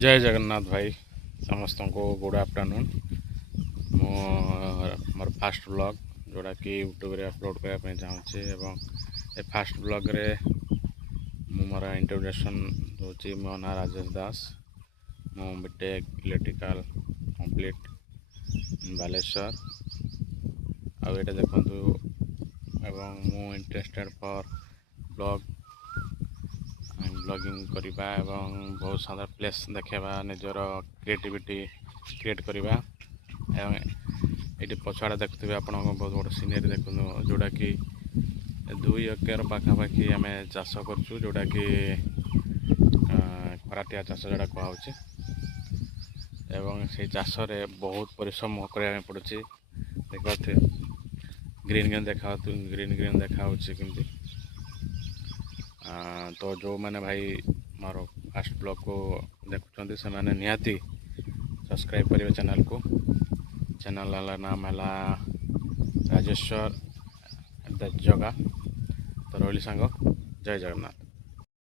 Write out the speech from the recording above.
जय जगन्नाथ भाई समस्त को गुड आफ्टरनून। मोर फास्ट ब्लॉग जोड़ा कि यूट्यूब रे अपलोड करने चाहूँगी एवं ए फास्ट ब्लॉग रे मोर इंट्रोडक्शन होची मो ना राजेश दास। मो बीटेक इलेक्ट्रिकल कंप्लीट बालेश्वर आ ये देखु एवं मु इंटरेस्टेड फॉर ब्लॉग ब्लॉगिंग करवा एवं बहुत सारा प्लेस देखा निजर क्रिएटिविटी क्रिएट करवा एवं ये पछाड़ा देखुवे आप बहुत बड़ सीनरी देखु जोड़ा कि 2 एकर पाखापाखि आम चाष करूँ जोड़ा कि खराटिया चाष जोड़ा कहुचे एवं से चाष बहुत परिश्रम करने पड़ुଛି देखते ग्रीन ग्रीन देखा देखा कमी तो जो मैंने भाई मोर फास्ट ब्लॉग को देखुं से मैंने निहाती सब्सक्राइब करेंगे चैनल को। चैनल नाम है राजेश्वर जगा। तो रही सांग जय जगन्नाथ।